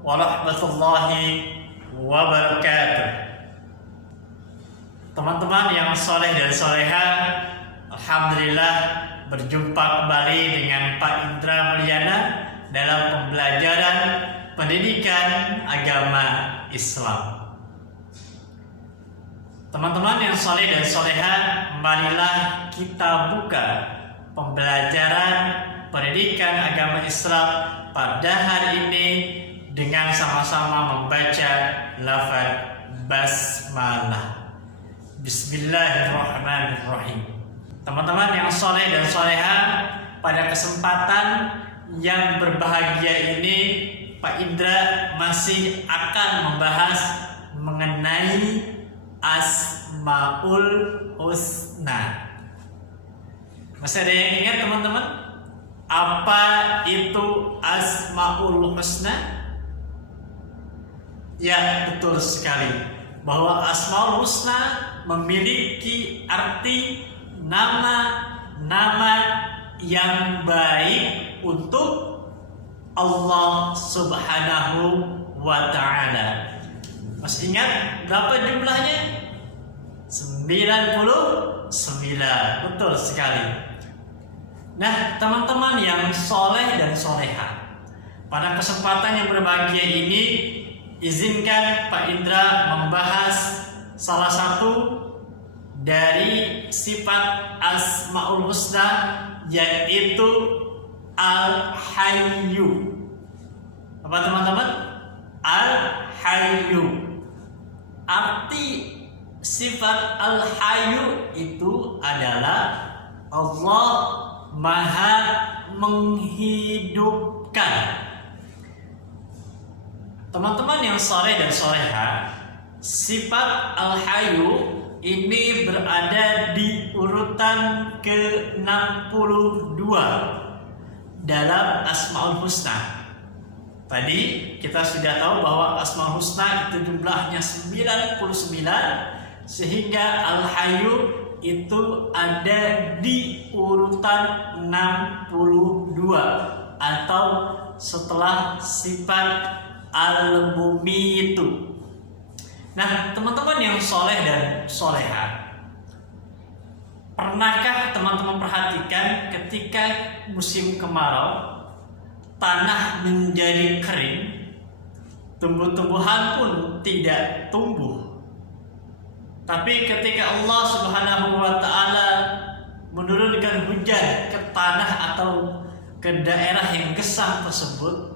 warahmatullahi wabarakatuh. Teman-teman yang soleh dan soleha, alhamdulillah berjumpa kembali dengan Pak Indra Mulyana dalam pembelajaran pendidikan agama Islam. Teman-teman yang soleh dan soleha, marilah kita buka pembelajaran pendidikan agama Islam pada hari ini dengan sama-sama membaca lafaz basmalah. Bismillahirrahmanirrahim. Teman-teman yang soleh dan soleha, pada kesempatan yang berbahagia ini Pak Indra masih akan membahas mengenai Asmaul Husna. Masih ada yang ingat teman-teman? Apa itu Asmaul Husna? Ya, betul sekali, bahwa Asmaul Husna memiliki arti nama-nama yang baik untuk Allah Subhanahu wa Ta'ala. Masih ingat berapa jumlahnya? 99. Betul sekali. Nah, teman-teman yang soleh dan soleha, pada kesempatan yang berbahagia ini izinkan Pak Indra membahas salah satu dari sifat Asmaul Husna, yaitu Al-Hayyu. Apa teman-teman? Al-Hayyu. Arti sifat Al-Hayyu itu adalah Allah Maha menghidupkan. Teman-teman yang soleh dan soleha, sifat Al-Hayyu ini berada di urutan ke-62 dalam Asmaul Husna. Tadi kita sudah tahu bahwa Asmaul Husna itu jumlahnya 99, sehingga Al-Hayyu itu ada di urutan 62 atau setelah sifat Al-Mumi itu. Nah, teman-teman yang soleh dan soleha, pernahkah teman-teman perhatikan ketika musim kemarau tanah menjadi kering, tumbuh-tumbuhan pun tidak tumbuh? Tapi ketika Allah Subhanahu wa Ta'ala menurunkan hujan ke tanah atau ke daerah yang gersang tersebut,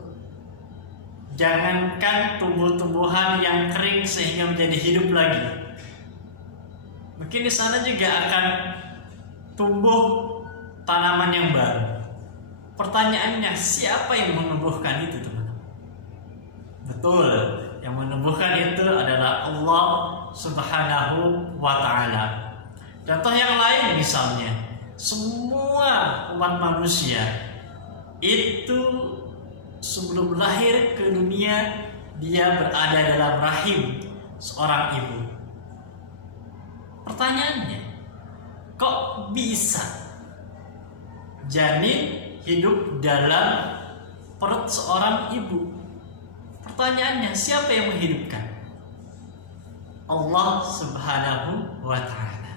jangankan tumbuh-tumbuhan yang kering sehingga menjadi hidup lagi, mungkin di sana juga akan tumbuh tanaman yang baru. Pertanyaannya, siapa yang menumbuhkan itu, teman-teman? Betul, yang menumbuhkan itu adalah Allah Subhanahu wa Ta'ala. Contoh yang lain misalnya, semua umat manusia itu sebelum lahir ke dunia dia berada dalam rahim seorang ibu. Pertanyaannya, kok bisa janin hidup dalam perut seorang ibu? Pertanyaannya, siapa yang menghidupkan? Allah Subhanahu wa Ta'ala.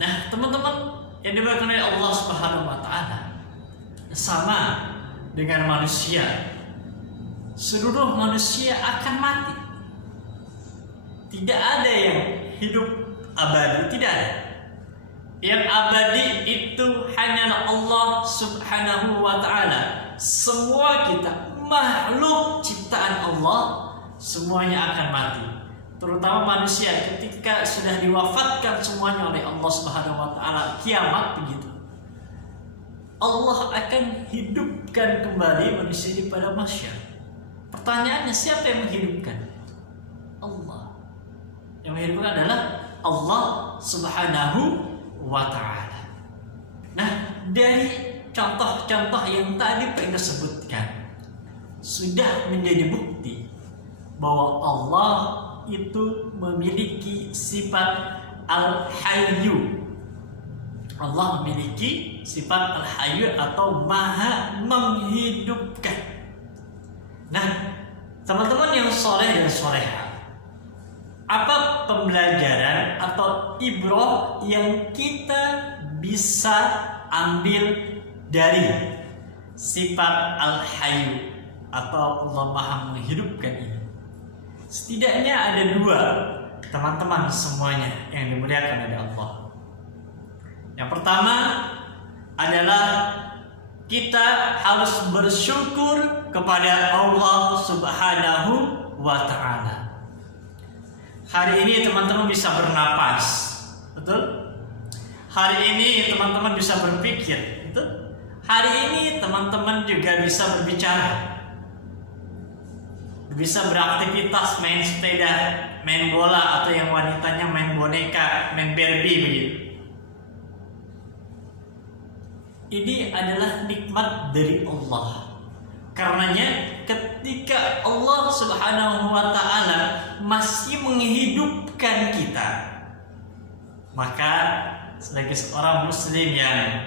Nah, teman-teman yang dimuliakan oleh Allah Subhanahu wa Ta'ala, sama dengan manusia, seluruh manusia akan mati. Tidak ada yang hidup abadi, tidak ada. Yang abadi itu hanyalah Allah Subhanahu wa Ta'ala. Semua kita, makhluk ciptaan Allah, semuanya akan mati. Terutama manusia, ketika sudah diwafatkan semuanya oleh Allah Subhanahu wa Ta'ala, kiamat begitu, Allah akan hidupkan kembali manusia ini pada mahsyar. Pertanyaannya, siapa yang menghidupkan? Allah. Yang menghidupkan adalah Allah Subhanahu wa Ta'ala. Nah, dari contoh-contoh yang tadi Pak sebutkan sudah menjadi bukti bahwa Allah itu memiliki sifat Al-Hayyu. Allah memiliki sifat Al-Hayyu atau Maha menghidupkan. Nah, teman-teman yang soleh dan soleha, apa pembelajaran atau ibrah yang kita bisa ambil dari sifat al-hayyu atau Allah Maha menghidupkan ini? Setidaknya ada dua, teman-teman semuanya yang dimuliakan oleh Allah. Yang pertama adalah kita harus bersyukur kepada Allah Subhanahu wa Ta'ala. Hari ini teman-teman bisa bernapas, betul? Hari ini teman-teman bisa berpikir, betul? Hari ini teman-teman juga bisa berbicara, bisa beraktivitas, main sepeda, main bola, atau yang wanitanya main boneka, main Barbie begitu. Ini adalah nikmat dari Allah. Karenanya ketika Allah Subhanahu wa Ta'ala masih menghidupkan kita, maka sebagai seorang muslim yang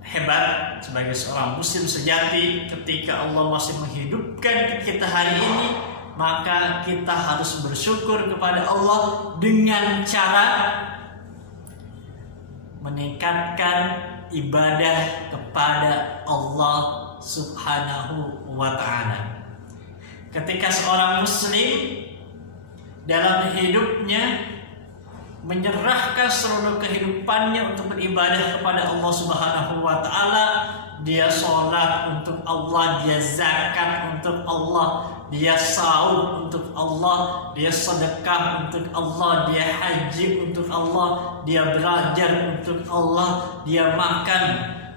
hebat, sebagai seorang muslim sejati, ketika Allah masih menghidupkan kita hari ini, maka kita harus bersyukur kepada Allah dengan cara meningkatkan ibadah kepada Allah Subhanahu wa Ta'ala. Ketika seorang muslim dalam hidupnya menyerahkan seluruh kehidupannya untuk beribadah kepada Allah Subhanahu wa Ta'ala, dia sholat untuk Allah, dia zakat untuk Allah, dia saum untuk Allah, dia sedekah untuk Allah, dia haji untuk Allah, dia belajar untuk Allah, dia makan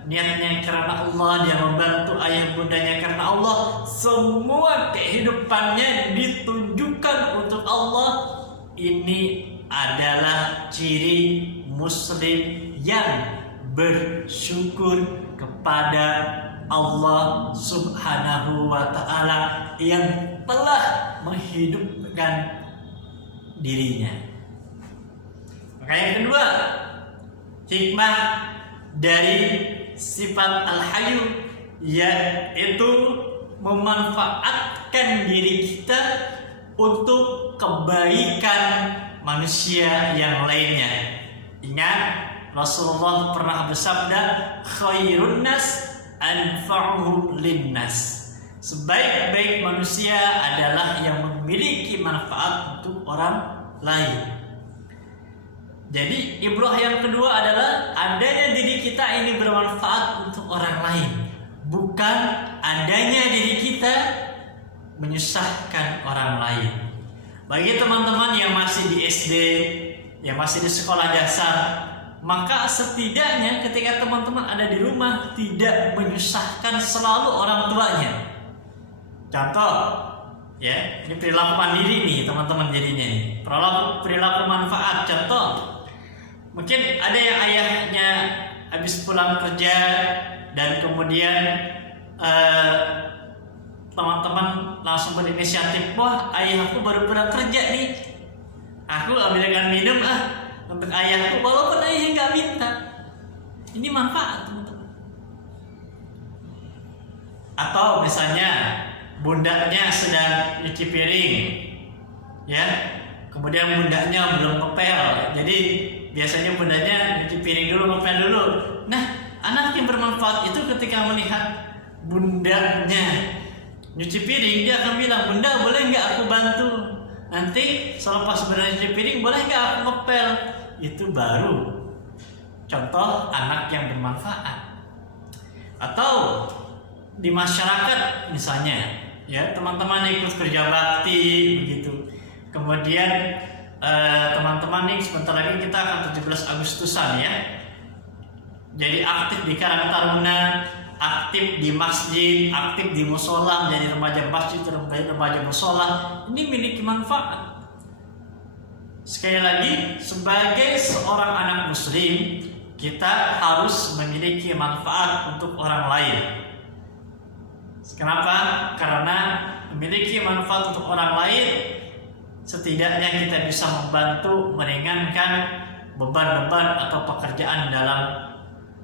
niatnya karena Allah, dia membantu ayah bundanya karena Allah. Semua kehidupannya ditunjukkan untuk Allah. Ini adalah ciri muslim yang bersyukur kepada Allah Subhanahu wa Ta'ala yang telah menghidupkan dirinya. Maka yang kedua, hikmah dari sifat al-hayyu yaitu memanfaatkan diri kita untuk kebaikan manusia yang lainnya. Ingat, Rasulullah pernah bersabda, khairun nas anfa'uhum linnas. Sebaik-baik manusia adalah yang memiliki manfaat untuk orang lain. Jadi ibrah yang kedua adalah adanya diri kita ini bermanfaat untuk orang lain, bukan adanya diri kita menyusahkan orang lain. Bagi teman-teman yang masih di SD, yang masih di sekolah dasar, maka setidaknya ketika teman-teman ada di rumah tidak menyusahkan selalu orang tuanya. Contoh, ya, ini perilaku mandiri nih teman-teman jadinya nih. Perilaku manfaat. Contoh, mungkin ada yang ayahnya habis pulang kerja dan kemudian teman-teman langsung berinisiatif, wah ayahku baru pulang kerja nih, aku ambilkan minum untuk ayahku walaupun ayahnya nggak minta. Ini manfaat teman-teman. Atau misalnya bundanya sedang nyuci piring, ya, kemudian bundanya belum ngepel, jadi biasanya bundanya nyuci piring dulu, ngepel dulu. Nah, anak yang bermanfaat itu ketika melihat bundanya nyuci piring, dia akan bilang, bunda boleh nggak aku bantu? Nanti selepas bunda nyuci piring boleh nggak aku ngepel? Itu baru contoh anak yang bermanfaat. Atau di masyarakat misalnya, ya, teman-teman ikut kerja bakti begitu. Kemudian teman-teman nih sebentar lagi kita akan 17 Agustusan ya. Jadi aktif di Karang Taruna, aktif di masjid, aktif di musola, menjadi remaja masjid, remaja musola. Ini memiliki manfaat. Sekali lagi, sebagai seorang anak muslim, kita harus memiliki manfaat untuk orang lain. Kenapa? Karena memiliki manfaat untuk orang lain, setidaknya kita bisa membantu meringankan beban-beban atau pekerjaan dalam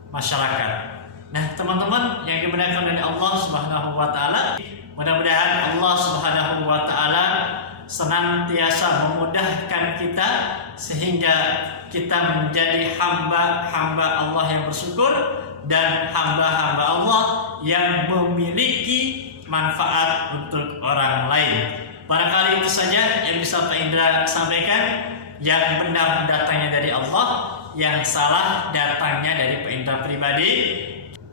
masyarakat. Nah, teman-teman yang dimuliakan oleh Allah Subhanahu wa taala, mudah-mudahan Allah Subhanahu wa taala senantiasa memudahkan kita sehingga kita menjadi hamba-hamba Allah yang bersyukur dan hamba-hamba Allah yang memiliki manfaat untuk orang lain. Barangkali itu saja yang bisa Pak Indra sampaikan. Yang benar datangnya dari Allah, yang salah datangnya dari Pak Indra pribadi.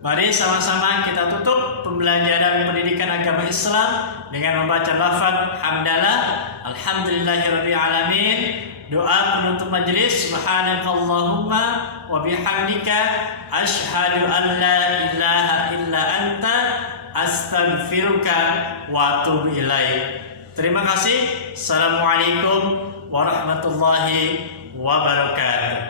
Mari sama-sama kita tutup pembelajaran pendidikan agama Islam dengan membaca lafaz hamdalah, alhamdulillahirabbil alamin. Doa penutup majelis, subhanakallahumma wa bihamdika asyhadu an la ilaha illa anta astaghfiruka wa atubu ilaik. Terima kasih. Assalamualaikum warahmatullahi wabarakatuh.